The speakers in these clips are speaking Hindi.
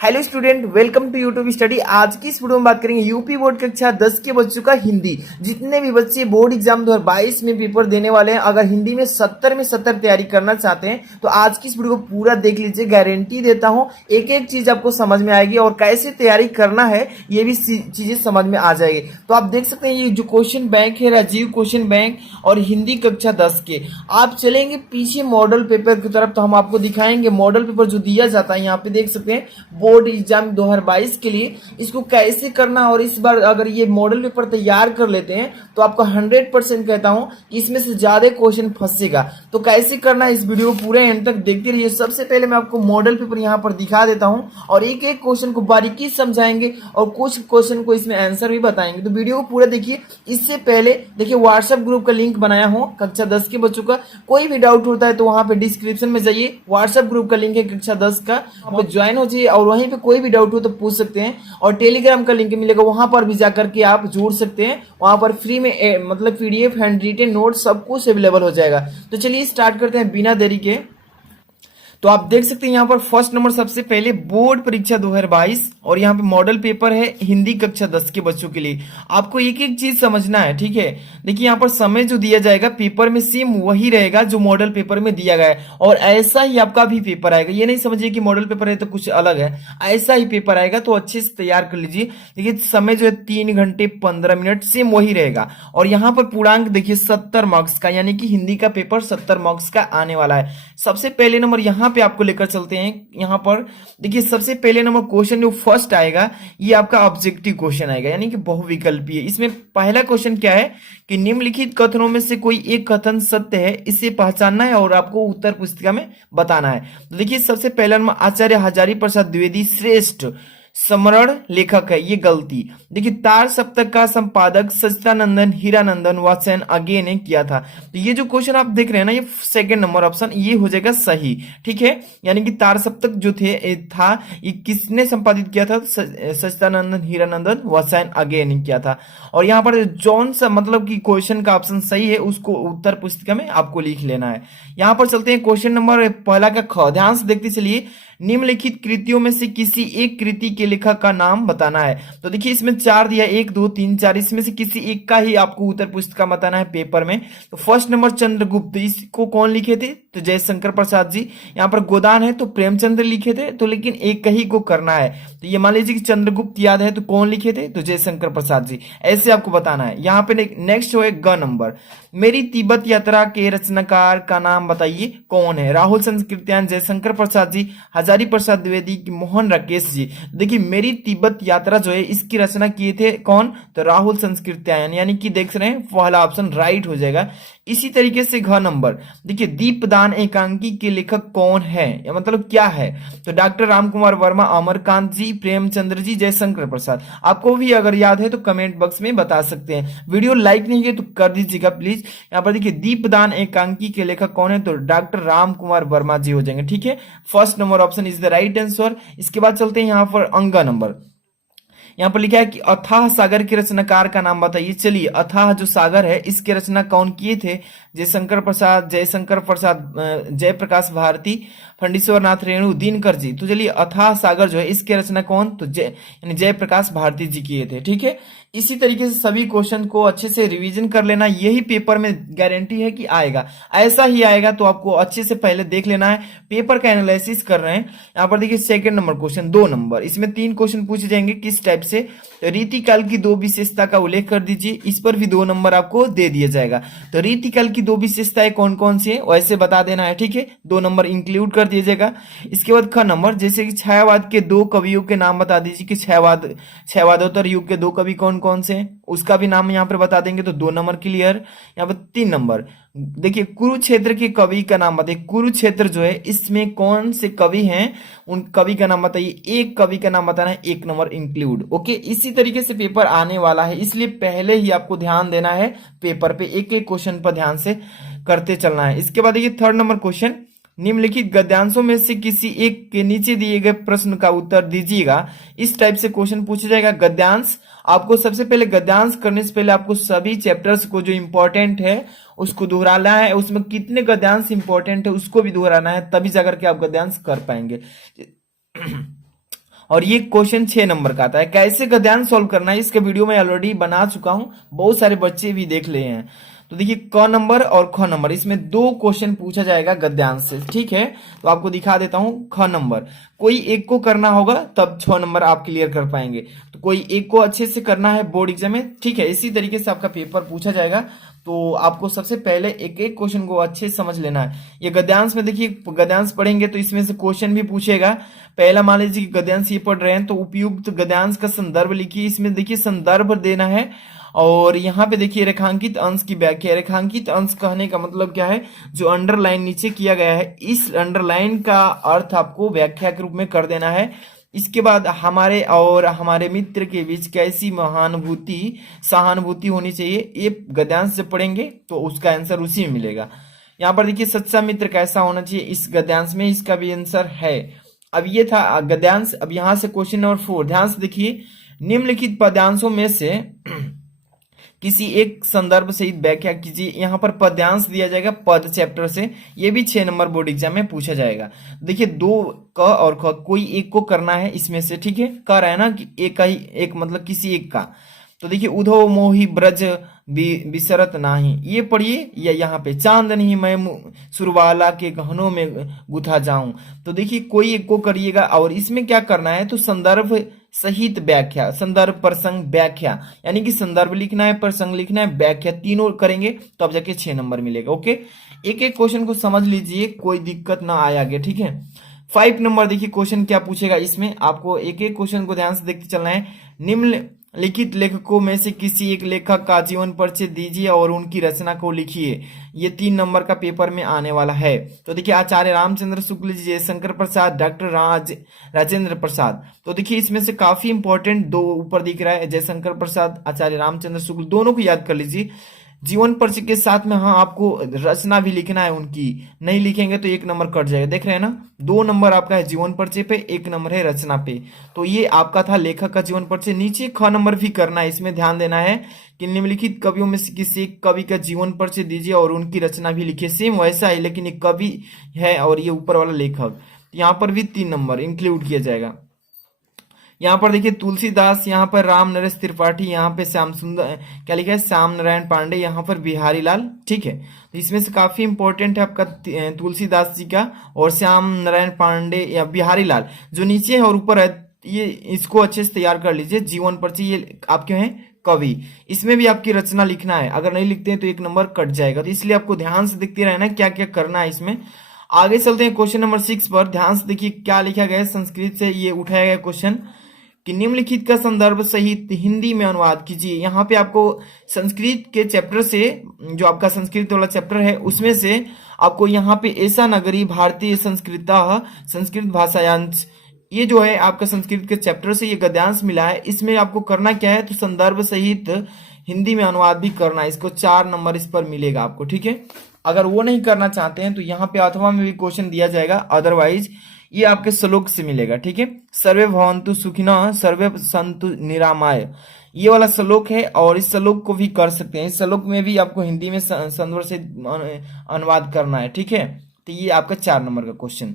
Hello student, welcome to YouTube study. आज की इस वीडियो में बात करेंगे यूपी बोर्ड कक्षा 10 के बच्चों का हिंदी। जितने भी बच्चे बोर्ड एग्जाम 2022 में पेपर देने वाले हैं, अगर हिंदी में 70 में 70 तैयारी करना चाहते हैं तो आज की इस वीडियो को पूरा देख लीजिए। गारंटी देता हूं एक एक चीज आपको समझ में आएगी और कैसे तैयारी करना है ये भी चीजें समझ में आ जाएगी। तो आप देख सकते हैं ये जो क्वेश्चन बैंक है राजीव क्वेश्चन बैंक और हिंदी कक्षा 10 के। आप चलेंगे पीछे मॉडल पेपर की तरफ तो हम आपको दिखाएंगे मॉडल पेपर जो दिया जाता है। यहाँ पे देख सकते हैं बोर्ड एग्जाम 2022 के लिए इसको कैसे करना। और इस बार अगर ये मॉडल पेपर तैयार कर लेते हैं तो आपको 100% कहता हूं कि इसमें से ज्यादा क्वेश्चन फंसेगा। तो कैसे करना है इस वीडियो को पूरे एंड तक देखते रहिए। सबसे पहले मैं आपको मॉडल पेपर यहाँ पर दिखा देता हूं और एक एक क्वेश्चन को बारीकी समझाएंगे और कुछ क्वेश्चन को इसमें आंसर भी बताएंगे। तो वीडियो को पूरा देखिए। इससे पहले देखिए व्हाट्सएप ग्रुप का लिंक बनाया हूं कक्षा 10 के बच्चों का। कोई भी डाउट होता है तो वहां पे डिस्क्रिप्शन में जाइए, व्हाट्सएप ग्रुप का लिंक है कक्षा 10 का, वहां पे ज्वाइन हो जाइए और वहीं पे कोई भी डाउट हो तो पूछ सकते हैं। और टेलीग्राम का लिंक मिलेगा, वहां पर भी जाकर के आप जोड़ सकते हैं। वहां पर फ्री में मतलब पीडीएफ, हैंड रिटेन नोट सब कुछ अवेलेबल हो जाएगा। तो चलिए स्टार्ट करते हैं बिना देरी के। तो आप देख सकते हैं यहाँ पर फर्स्ट नंबर सबसे पहले बोर्ड परीक्षा 2022 और यहाँ पे मॉडल पेपर है हिंदी कक्षा 10 के बच्चों के लिए। आपको एक एक चीज समझना है, ठीक है। देखिए यहाँ पर समय जो दिया जाएगा पेपर में सेम वही रहेगा जो मॉडल पेपर में दिया गया है और ऐसा ही आपका भी पेपर आएगा। ये नहीं समझिए कि मॉडल पेपर है तो कुछ अलग है, ऐसा ही पेपर आएगा। तो अच्छे से तैयार कर लीजिए। देखिए समय जो है 3 घंटे 15 मिनट सेम वही रहेगा। और यहाँ पर पूर्णांक देखिए 70 मार्क्स का, यानी कि हिंदी का पेपर 70 मार्क्स का आने वाला है। सबसे पहले नंबर यहाँ पे आपको लेकर चलते हैं। यहाँ पर देखिए सबसे पहले नंबर क्वेश्चन जो फर्स्ट आएगा ये आपका ऑब्जेक्टिव क्वेश्चन आएगा, यानी कि बहुविकल्पीय। इसमें पहला क्वेश्चन क्या है कि निम्नलिखित कथनों में से कोई एक कथन सत्य है, इसे पहचानना है और आपको उत्तर पुस्तिका में बताना है। तो देखिए सबसे पहला नंबर आचार्य हजारी प्रसाद द्विवेदी श्रेष्ठ स्मरण लेखक है, ये गलती। देखिए तार सप्तक का संपादक सच्चिदानंदन हीरानंदन वात्स्यन आगे ने किया था। तो ये जो क्वेश्चन आप देख रहे हैं ना, ये सेकंड नंबर ऑप्शन ये हो जाएगा सही, ठीक है। यानी कि तार सप्तक जो था ये किसने संपादित किया था? सच्चिदानंदन हीरानंदन वात्स्यन आगे ने किया था। और यहाँ पर जौन सा मतलब कि क्वेश्चन का ऑप्शन सही है उसको उत्तर पुस्तिका में आपको लिख लेना है। यहाँ पर चलते हैं क्वेश्चन नंबर पहला का ख। ध्यान से देखते चलिए। निम्नलिखित कृतियों में से किसी एक कृति के लेखक का नाम बताना है। तो देखिए इसमें 4 दिया, 1 2 3 4, इसमें से किसी एक का ही आपको उत्तर पुस्तिका बताना है पेपर में। तो फर्स्ट नंबर चंद्रगुप्त, इसको कौन लिखे थे? तो जयशंकर प्रसाद जी। यहाँ पर गोदान है तो प्रेमचंद्र लिखे थे, तो लेकिन एक ही को करना है। तो ये मान लीजिए कि चंद्रगुप्त याद है तो कौन लिखे थे? तो जयशंकर प्रसाद जी। ऐसे आपको बताना है। यहाँ पे नेक्स्ट हो ग नंबर, मेरी तिब्बत यात्रा के रचनाकार का नाम बताइए कौन है? राहुल संस्कृत्यायन, जयशंकर प्रसाद जी, हजारी प्रसाद द्विवेदी, मोहन राकेश जी। देखिए मेरी तिब्बत यात्रा जो है इसकी रचना किए थे कौन? तो राहुल संस्कृत्यायन, यानी कि देख रहे हैं पहला ऑप्शन राइट हो जाएगा। इसी तरीके से घ नंबर देखिए दीपदान एकांकी के लेखक कौन है, या मतलब क्या है? तो डॉक्टर रामकुमार वर्मा, अमरकांत जी, प्रेमचंद्र जी, जयशंकर प्रसाद। आपको भी अगर याद है तो कमेंट बॉक्स में बता सकते हैं। वीडियो लाइक नहीं किया तो कर दीजिएगा प्लीज। यहाँ पर देखिए दीपदान एकांकी के लेखक कौन है? तो डॉक्टर रामकुमार वर्मा जी हो जाएंगे, ठीक है। First number option is the right answer. इसके बाद चलते हैं यहाँ पर अंगा नंबर। यहाँ पर लिखा है कि अथाह सागर के रचनाकार का नाम बताइए। चलिए अथाह जो सागर है इसके रचना कौन किए थे? जयशंकर प्रसाद, जयप्रकाश भारती, फंडीश्वर नाथ रेणु, दिनकर जी। तो चलिए अथाह सागर जो है इसके रचना कौन? तो जयप्रकाश भारती जी किए थे, ठीक है। इसी तरीके से सभी क्वेश्चन को अच्छे से रिवीजन कर लेना, यही पेपर में गारंटी है कि आएगा, ऐसा ही आएगा। तो आपको अच्छे से पहले देख लेना है। पेपर का एनालिसिस कर रहे हैं। यहाँ पर देखिए सेकंड नंबर क्वेश्चन 2 नंबर, इसमें 3 क्वेश्चन पूछे जाएंगे। किस टाइप से? तो रीतिकाल की 2 विशेषता का उल्लेख कर दीजिए। इस पर भी 2 नंबर आपको दे दिया जाएगा। तो रीतिकाल की 2 विशेषताएं कौन कौन सी है वैसे बता देना है, ठीक है। 2 नंबर इंक्लूड कर दिया जाएगा। इसके बाद ख नंबर, जैसे कि छायावाद के 2 कवियों के नाम बता दीजिए कि छायावादोत्तर युग के 2 कवि कौन कौन से हैं, उसका भी नाम यहाँ पर बता देंगे। तो 2 नंबर क्लियर। यहाँ पर 3 नंबर देखिए कुरुक्षेत्र के कवि का नाम बताइए। कुरुक्षेत्र जो है इसमें कौन से कवि हैं, उन कवि का नाम बताइए। एक कवि का नाम बताना है, 1 नंबर इंक्लूड। ओके, इसी तरीके से पेपर आने वाला है, इसलिए पहले ही आपको ध्यान देना है पेपर पे, एक एक क्वेश्चन पर ध्यान से करते चलना है। इसके बाद देखिए थर्ड नंबर क्वेश्चन, निम्नलिखित गद्यांशों में से किसी एक के नीचे दिए गए प्रश्न का उत्तर दीजिएगा। इस टाइप से क्वेश्चन पूछा जाएगा। गद्यांश आपको सबसे पहले गद्यांश करने से पहले आपको सभी चैप्टर्स को जो इंपॉर्टेंट है उसको दोहराना है। उसमें कितने गद्यांश इंपॉर्टेंट है उसको भी दोहराना है, तभी जाकर के आप गद्यांश कर पाएंगे। और ये क्वेश्चन 6 नंबर का आता है। कैसे गद्यांश सॉल्व करना है इसका वीडियो मैं ऑलरेडी बना चुका हूं, बहुत सारे बच्चे भी देख ले हैं। तो देखिए क नंबर और ख नंबर, इसमें 2 क्वेश्चन पूछा जाएगा गद्यांश से, ठीक है। तो आपको दिखा देता हूं। ख नंबर कोई एक को करना होगा तब 6 नंबर आप क्लियर कर पाएंगे, तो कोई एक को अच्छे से करना है बोर्ड एग्जाम में, ठीक है। इसी तरीके से आपका पेपर पूछा जाएगा, तो आपको सबसे पहले एक एक क्वेश्चन को अच्छे से समझ लेना है। ये गद्यांश में देखिए, गद्यांश पढ़ेंगे तो इसमें से क्वेश्चन भी पूछेगा। पहला मान लीजिए कि गद्यांश ये पढ़ रहे हैं तो उपयुक्त गद्यांश का संदर्भ लिखिए। इसमें देखिए संदर्भ देना है, और यहाँ पे देखिए रेखांकित अंश की व्याख्या। रेखांकित अंश कहने का मतलब क्या है, जो अंडरलाइन नीचे किया गया है, इस अंडरलाइन का अर्थ आपको व्याख्या के रूप में कर देना है। इसके बाद हमारे और हमारे मित्र के बीच कैसी महानुभूति सहानुभूति होनी चाहिए, ये गद्यांश से पढ़ेंगे तो उसका आंसर उसी में मिलेगा। यहाँ पर देखिए सच्चा मित्र कैसा होना चाहिए, इस गद्यांश में इसका भी आंसर है। अब ये था गद्यांश। अब यहाँ से क्वेश्चन नंबर 4, ध्यान से देखिए। निम्नलिखित पद्यांशों में से किसी एक संदर्भ से व्याख्या कीजिए। यहाँ पर पद्यांश दिया जाएगा पद चैप्टर से, ये भी 6 नंबर बोर्ड एग्जाम में पूछा जाएगा। देखिए 2 क और ख, कोई एक को करना है इसमें से, ठीक है। कह रहा है ना कि एक का ही, एक मतलब किसी एक का। तो देखिए उधो मोहि ब्रज बिसरत नाही, ये पढ़िए। या यहाँ पे चांदनी मैं सुरवाला के गहनों में गुथा जाऊं। तो देखिए कोई एक को करिएगा, और इसमें क्या करना है, तो संदर्भ सहित व्याख्या, संदर्भ प्रसंग व्याख्या, यानी कि संदर्भ लिखना है, प्रसंग लिखना है, व्याख्या, तीनों करेंगे तो अब जाके 6 नंबर मिलेगा। ओके, एक एक क्वेश्चन को समझ लीजिए, कोई दिक्कत ना आए आगे, ठीक है। 5 नंबर देखिए क्वेश्चन क्या पूछेगा। इसमें आपको एक एक क्वेश्चन को ध्यान से देखते चलना है। निम्नलिखित लेखकों में से किसी एक लेखक का जीवन परिचय दीजिए और उनकी रचना को लिखिए। ये 3 नंबर का पेपर में आने वाला है। तो देखिए आचार्य रामचंद्र शुक्ल जी, जयशंकर प्रसाद, डॉक्टर राजेंद्र प्रसाद। तो देखिए इसमें से काफी इंपॉर्टेंट 2 ऊपर दिख रहा है, जयशंकर प्रसाद, आचार्य रामचंद्र शुक्ल, दोनों को याद कर लीजिए। जीवन परिचय के साथ में हाँ आपको रचना भी लिखना है उनकी, नहीं लिखेंगे तो 1 नंबर कट जाएगा। देख रहे हैं ना, 2 नंबर आपका है जीवन परिचय पे, 1 नंबर है रचना पे। तो ये आपका था लेखक का जीवन परिचय। नीचे ख नंबर भी करना है, इसमें ध्यान देना है कि निम्नलिखित कवियों में से किसी एक कवि का जीवन परिचय दीजिए और उनकी रचना भी लिखिए। सेम वैसा है, लेकिन ये कवि है और ये ऊपर वाला लेखक। यहाँ पर भी 3 नंबर इंक्लूड किया जाएगा। यहाँ पर देखिए तुलसीदास, यहाँ पर राम नरेश त्रिपाठी, यहाँ पे श्याम सुंदर क्या लिखा है, श्याम नारायण पांडे, यहाँ पर बिहारी लाल, ठीक है। तो इसमें से काफी इंपॉर्टेंट है आपका तुलसीदास जी का और श्याम नारायण पांडे या बिहारी लाल, जो नीचे है और ऊपर है, ये इसको अच्छे से तैयार कर लीजिए। जीवन परिचय ये आपके हैं कवि, इसमें भी आपकी रचना लिखना है, अगर नहीं लिखते हैं तो 1 नंबर कट जाएगा। तो इसलिए आपको ध्यान से देखते रहना क्या क्या करना है इसमें। आगे चलते हैं क्वेश्चन नंबर 6 पर। ध्यान से देखिए क्या लिखा गया है, संस्कृत से ये उठाया गया क्वेश्चन कि निम्नलिखित का संदर्भ सहित हिंदी में अनुवाद कीजिए। यहाँ पे आपको संस्कृत के चैप्टर से, जो आपका संस्कृत वाला चैप्टर है उसमें से आपको यहाँ पे ऐसा नगरी भारतीय संस्कृता संस्कृत भाषायांश, ये जो है आपका संस्कृत के चैप्टर से ये गद्यांश मिला है। इसमें आपको करना क्या है, तो संदर्भ सहित हिंदी में अनुवाद भी करना है। इसको 4 नंबर इस पर मिलेगा आपको, ठीक है। अगर वो नहीं करना चाहते हैं तो यहाँ पे अथवा में भी क्वेश्चन दिया जाएगा, अदरवाइज ये आपके श्लोक से मिलेगा, ठीक है। सर्वे भवन्तु सुखिनः सर्वे सन्तु निरामय, ये वाला श्लोक है और इस श्लोक को भी कर सकते हैं। इस श्लोक में भी आपको हिंदी में संदर्भ से अनुवाद करना है, ठीक है। तो ये आपका 4 नंबर का क्वेश्चन।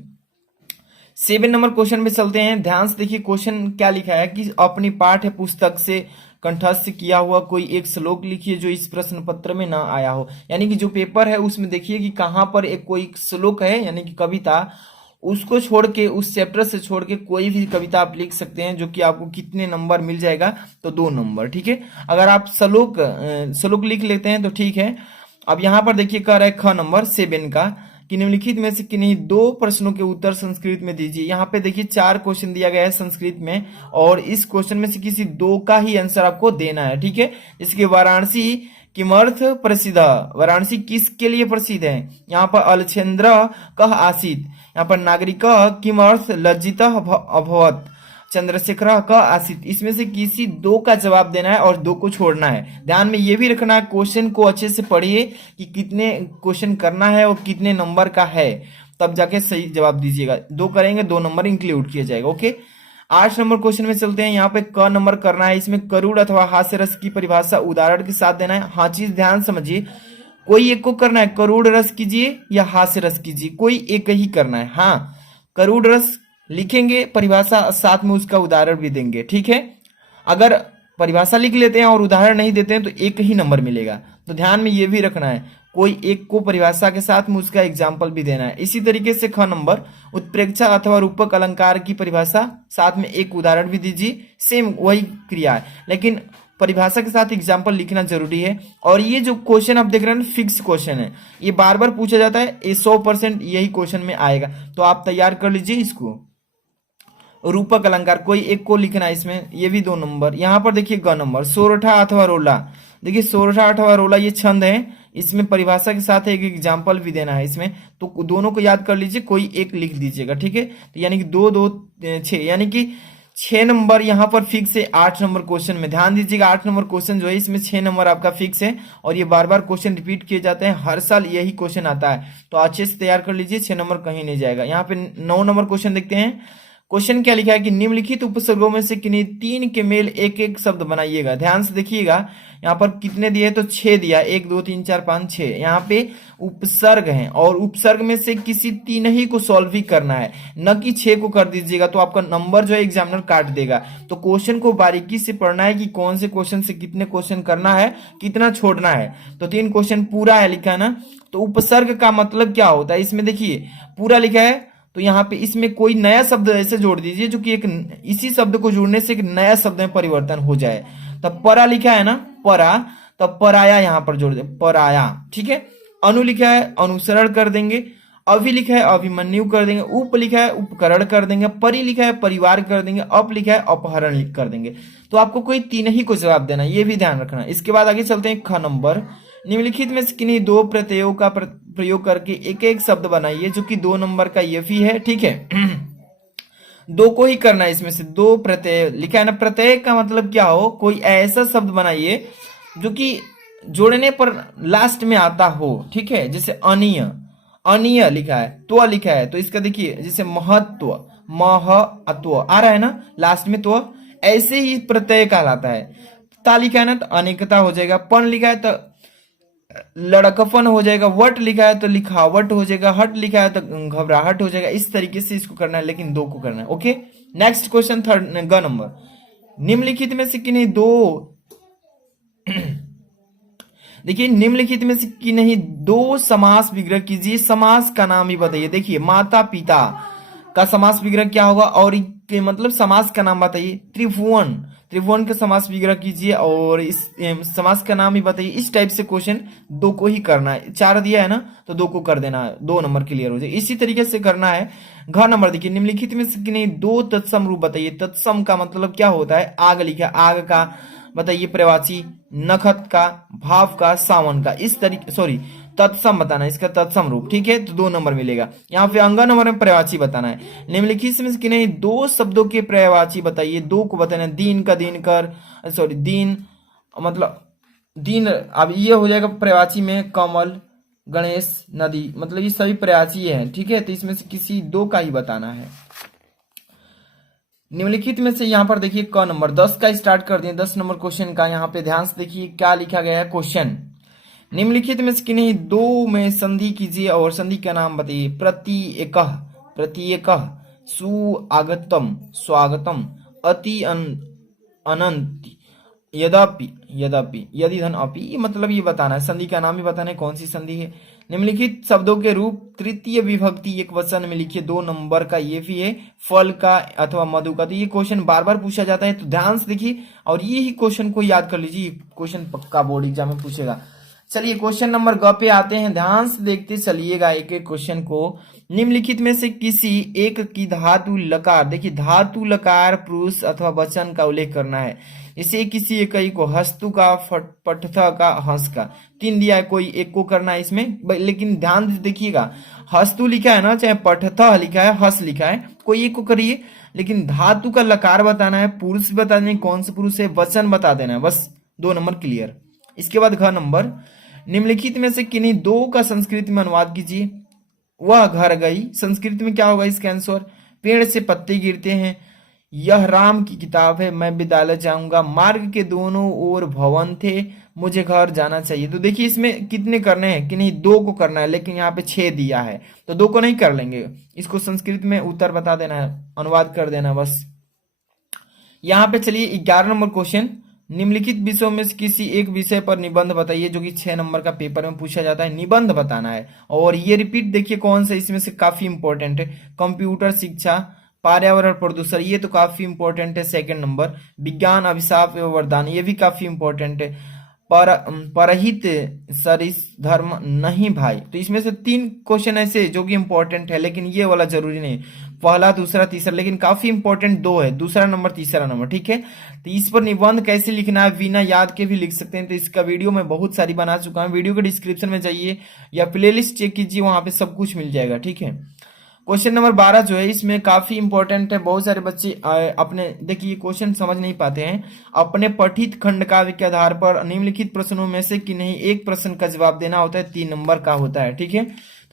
7 नंबर क्वेश्चन में चलते हैं। ध्यान से देखिए क्वेश्चन क्या लिखा है कि अपनी पाठ्य पुस्तक से कंठस्थ किया हुआ कोई एक श्लोक लिखिए जो इस प्रश्न पत्र में ना आया हो। यानी कि जो पेपर है उसमें देखिए कि कहाँ पर एक कोई श्लोक है, यानी कि कविता, उसको छोड़ के, उस चैप्टर से छोड़ के कोई भी कविता आप लिख सकते हैं, जो कि आपको कितने नंबर मिल जाएगा, तो 2 नंबर, ठीक है। अगर आप श्लोक लिख लेते हैं तो ठीक है। अब यहाँ पर देखिए कह रहा है ख नंबर 7 का कि निम्नलिखित में से किन्हीं 2 प्रश्नों के उत्तर संस्कृत में दीजिए। यहाँ पे देखिए 4 क्वेश्चन दिया गया है संस्कृत में और इस क्वेश्चन में से किसी 2 का ही आंसर आपको देना है, ठीक है। इसके वाराणसी किमर्थ प्रसिद्ध, वाराणसी किसके लिए प्रसिद्ध है, यहाँ पर अलछेन्द्र कह आसीत, यहाँ पर नागरिक किमर्थ लज्जित अभवत, चंद्रशेखर का आसित। इसमें से किसी 2 का जवाब देना है और 2 को छोड़ना है। ध्यान में ये भी रखना है, क्वेश्चन को अच्छे से पढ़िए कि कितने क्वेश्चन करना है और कितने नंबर का है, तब जाके सही जवाब दीजिएगा। 2 करेंगे 2 नंबर इंक्लूड किया जाएगा, ओके। 8 नंबर क्वेश्चन में चलते हैं। यहाँ पे क नंबर करना है। इसमें करुण अथवा हास्य रस की परिभाषा उदाहरण के साथ देना है। हाँ चीज ध्यान समझिए, कोई एक को करना है, करुण रस कीजिए या हास्य रस कीजिए, कोई एक ही करना है। हाँ, करुण रस लिखेंगे परिभाषा, साथ में उसका उदाहरण भी देंगे, ठीक है। अगर परिभाषा लिख लेते हैं और उदाहरण नहीं देते हैं तो एक ही नंबर मिलेगा। तो ध्यान में ये भी रखना है, कोई एक को परिभाषा के साथ में उसका एग्जाम्पल भी देना है। इसी तरीके से ख नंबर, उत्प्रेक्षा अथवा रूपक अलंकार की परिभाषा, साथ में एक उदाहरण भी दीजिए। सेम वही क्रिया है, लेकिन परिभाषा के साथ एग्जाम्पल लिखना जरूरी है। और ये जो क्वेश्चन आप देख रहे हैं फिक्स क्वेश्चन है, ये बार बार पूछा जाता है, ये 100% यही क्वेश्चन में आएगा। तो आप तैयार कर लीजिए इसको। रूपक अलंकार कोई एक को लिखना है इसमें, ये भी 2 नंबर। यहाँ पर देखिए ग नंबर, सोरठा अथवा रोला। देखिए सोरठा अथवा रोला ये छंद है, इसमें परिभाषा के साथ एक एग्जाम्पल भी देना है इसमें। तो दोनों को याद कर लीजिए, कोई एक लिख दीजिएगा, ठीक है। तो यानी कि 2 2 6, यानी कि 6 नंबर यहाँ पर फिक्स है 8 नंबर क्वेश्चन में। ध्यान दीजिएगा 8 नंबर क्वेश्चन जो है इसमें 6 नंबर आपका फिक्स है, और ये बार बार क्वेश्चन रिपीट किए जाते हैं, हर साल यही क्वेश्चन आता है। तो अच्छे से तैयार कर लीजिए, 6 नंबर कहीं नहीं जाएगा। यहाँ पे 9 नंबर क्वेश्चन देखते हैं। क्वेश्चन क्या लिखा है कि निम्नलिखित उपसर्गों में से किन्हीं 3 के मेल एक एक शब्द बनाइएगा। ध्यान से देखिएगा, यहाँ पर कितने दिए तो 6 दिया, 1 2 3 4 5 6। यहाँ पे उपसर्ग हैं और उपसर्ग में से किसी 3 ही को सॉल्व ही करना है, न कि 6 को कर दीजिएगा तो आपका नंबर जो है एग्जामिनर काट देगा। तो क्वेश्चन को बारीकी से पढ़ना है कि कौन से क्वेश्चन से कितने क्वेश्चन करना है, कितना छोड़ना है। तो 3 क्वेश्चन पूरा है लिखा है ना। तो उपसर्ग का मतलब क्या होता है, इसमें देखिए पूरा लिखा है, तो यहाँ पे इसमें कोई नया शब्द ऐसे जोड़ दीजिए जो कि एक इसी शब्द को जोड़ने से एक नया शब्द में परिवर्तन हो जाए। तब परा लिखा है ना, परा, तब पराया यहाँ पर जोड़ दे, पराया, ठीक है। अनु लिखा है, अनुसरण कर देंगे। अभि लिखा है, अभिमन्यु कर देंगे। उप लिखा है, उपकरण कर देंगे। परि लिखा है, परिवार कर देंगे। अप लिखा है, अपहरण कर देंगे। तो आपको कोई 3 ही को जवाब देना, ये भी ध्यान रखना। इसके बाद आगे चलते हैं, ख नंबर, निम्नलिखित में से किन्हीं 2 प्रत्ययों का प्रयोग करके एक एक शब्द बनाइए, जो कि 2 नंबर का ये भी है, ठीक है। 2 को ही करना है इसमें से। 2 प्रत्यय लिखा है ना, प्रत्यय का मतलब क्या हो, कोई ऐसा शब्द बनाइए जो कि जोड़ने पर लास्ट में आता हो, ठीक है। जैसे अनीय, अनीय लिखा है, त्व लिखा है, तो इसका देखिए जैसे महत्व, महत्व आ रहा है ना लास्ट में, तो ऐसे ही प्रत्यय कहलाता है। ता लिखा है ना तो अनेकता हो जाएगा। पन लिखा है तो लड़कपन हो जाएगा। वट लिखा है तो लिखावट हो जाएगा। हट लिखा है तो घबराहट हो जाएगा। इस तरीके से इसको करना है, लेकिन 2 को करना है, ओके। नेक्स्ट क्वेश्चन, थर्ड ग नंबर, निम्नलिखित में से किन्हीं 2 देखिए निम्नलिखित में से किन्हीं 2 समास विग्रह कीजिए। समास का नाम ही बताइए। देखिए माता पिता का समास विग्रह क्या होगा, और के मतलब समास का नाम बताइए। त्रिभुवन, त्रिभुवन का समास विग्रह कीजिए और इस समास का नाम ही बताइए। इस टाइप से क्वेश्चन 2 को ही करना है। 4 दिया है ना तो 2 को कर देना है, 2 नंबर क्लियर हो जाए। इसी तरीके से करना है। घ नंबर देखिए, निम्नलिखित में से किन्हीं 2 तत्सम रूप बताइए। तत्सम का मतलब क्या होता है, आग लिखा, आग का बताइए प्रवाची, नखत का, भाव का, सावन का। इस तरीके, सॉरी तत्सम बताना है, इसका तत्सम रूप, ठीक है। तो 2 नंबर मिलेगा। यहाँ पे अंग नंबर में पर्यायवाची बताना है। निम्नलिखित में से किन्हीं 2 शब्दों के पर्यायवाची बताइए। 2 को बताना है। दीन का दिनकर, सॉरी दीन मतलब दिन, अब ये हो जाएगा पर्यायवाची में कमल, गणेश, नदी, मतलब ये सभी पर्यायवाची है, ठीक है। तो इसमें से किसी 2 का ही बताना है। निम्नलिखित में से यहाँ पर देखिए क नंबर 10 का स्टार्ट कर दिए, 10 नंबर क्वेश्चन का। यहाँ पे ध्यान से देखिए क्या लिखा गया है क्वेश्चन। निम्नलिखित में से किन्हीं 2 में संधि कीजिए और संधि का नाम बताइए। प्रत्येकः, प्रत्येकः, सुआगतम, स्वागतम, अति अनंत, यद्यपि, यद्यपि, यदि धन अपि, ये मतलब ये बताना है, संधि का नाम ही बताना है, कौन सी संधि है। निम्नलिखित शब्दों के रूप तृतीय विभक्ति एक वचन में लिखिए। 2 नंबर का ये भी है, फल का अथवा मधु का। तो ये क्वेश्चन बार बार पूछा जाता है, तो ध्यान से देखिए और ये ही क्वेश्चन को याद कर लीजिए। क्वेश्चन पक्का बोर्ड एग्जाम में पूछेगा। चलिए क्वेश्चन नंबर ग पे आते हैं, ध्यान से देखते चलिएगा एक एक क्वेश्चन को। निम्नलिखित में से किसी एक की धातु लकार, देखिए धातु लकार पुरुष अथवा वचन का उल्लेख करना है। इसे किसी इकाई को, हस्तु का, पठथ का, हंस का। 3 दिया है, कोई एक को करना है इसमें, लेकिन ध्यान से देखिएगा हस्तु लिखा है ना, चाहे पठथ लिखा है, हंस लिखा है, कोई एक को करिए, लेकिन धातु का लकार बताना है, पुरुष बता देना कौन सा पुरुष है, वचन बता देना है, बस 2 नंबर क्लियर। इसके बाद घ नंबर, निम्नलिखित में से किन्हीं 2 का संस्कृत में अनुवाद कीजिए। वह घर गई, संस्कृत में क्या होगा इसका आंसर, पेड़ से पत्ते गिरते हैं। यह राम की किताब है, मैं विद्यालय जाऊंगा, मार्ग के दोनों ओर भवन थे, मुझे घर जाना चाहिए। तो देखिए इसमें कितने करने हैं कि नहीं, दो को करना है, लेकिन यहाँ पे 6 दिया है तो दो को नहीं कर लेंगे। इसको संस्कृत में उत्तर बता देना है, अनुवाद कर देना बस। यहाँ पे चलिए 11 नंबर क्वेश्चन, निम्नलिखित विषयों में से किसी एक विषय पर निबंध बताइए, जो कि 6 नंबर का पेपर में पूछा जाता है, निबंध बताना है। और ये रिपीट देखिए कौन सा इसमें से काफी इंपॉर्टेंट है, कंप्यूटर शिक्षा, पर्यावरण प्रदूषण, ये तो काफी इंपॉर्टेंट है। सेकंड नंबर विज्ञान अभिशाप एवं वरदान, ये भी काफी इंपॉर्टेंट है। परहित सरिस धर्म नहीं भाई, तो इसमें से 3 क्वेश्चन ऐसे जो कि इंपॉर्टेंट है, लेकिन ये वाला जरूरी नहीं, पहला दूसरा तीसरा, लेकिन काफी इंपॉर्टेंट 2 है, दूसरा नंबर तीसरा नंबर, ठीक है। तो इस पर निबंध कैसे लिखना है बिना याद के भी लिख सकते हैं, तो इसका वीडियो मैं बहुत सारी बना चुका हूं, वीडियो के डिस्क्रिप्शन में जाइए या प्लेलिस्ट चेक कीजिए, वहां पे सब कुछ मिल जाएगा, ठीक है। क्वेश्चन नंबर 12 जो है इसमें काफी इंपॉर्टेंट है, बहुत सारे बच्चे अपने देखिए क्वेश्चन समझ नहीं पाते हैं। अपने पठित खंड काव्य के आधार पर निम्नलिखित प्रश्नों में से कि नहीं एक प्रश्न का जवाब देना होता है, 3 नंबर का होता है, ठीक है।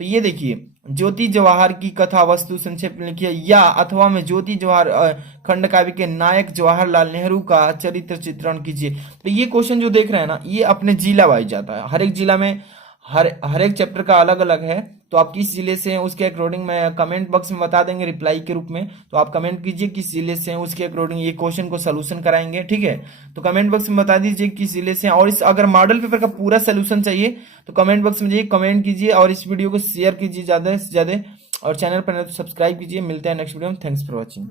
तो ये देखिए, ज्योति जवाहर की कथा वस्तु संक्षेप में लिखिए, या अथवा में ज्योति जवाहर खंड काव्य के नायक जवाहरलाल नेहरू का चरित्र चित्रण कीजिए। तो ये क्वेश्चन जो देख रहे हैं ना, ये अपने जिला वाइज जाता है, हर एक जिला में हर एक चैप्टर का अलग अलग है, तो आप किस जिले से हैं उसके अकॉर्डिंग मैं कमेंट बॉक्स में बता देंगे रिप्लाई के रूप में, तो आप कमेंट कीजिए किस जिले से हैं, उसके अकॉर्डिंग ये क्वेश्चन को सोल्यूशन कराएंगे, ठीक है। तो कमेंट बॉक्स में बता दीजिए किस जिले से हैं, और इस अगर मॉडल पेपर का पूरा सोल्यूशन चाहिए तो कमेंट बॉक्स में जाइए, कमेंट कीजिए और इस वीडियो को शेयर कीजिए ज्यादा से ज्यादा, और चैनल पर सब्सक्राइब कीजिए। मिलते हैं नेक्स्ट वीडियो में, थैंक्स फॉर वॉचिंग।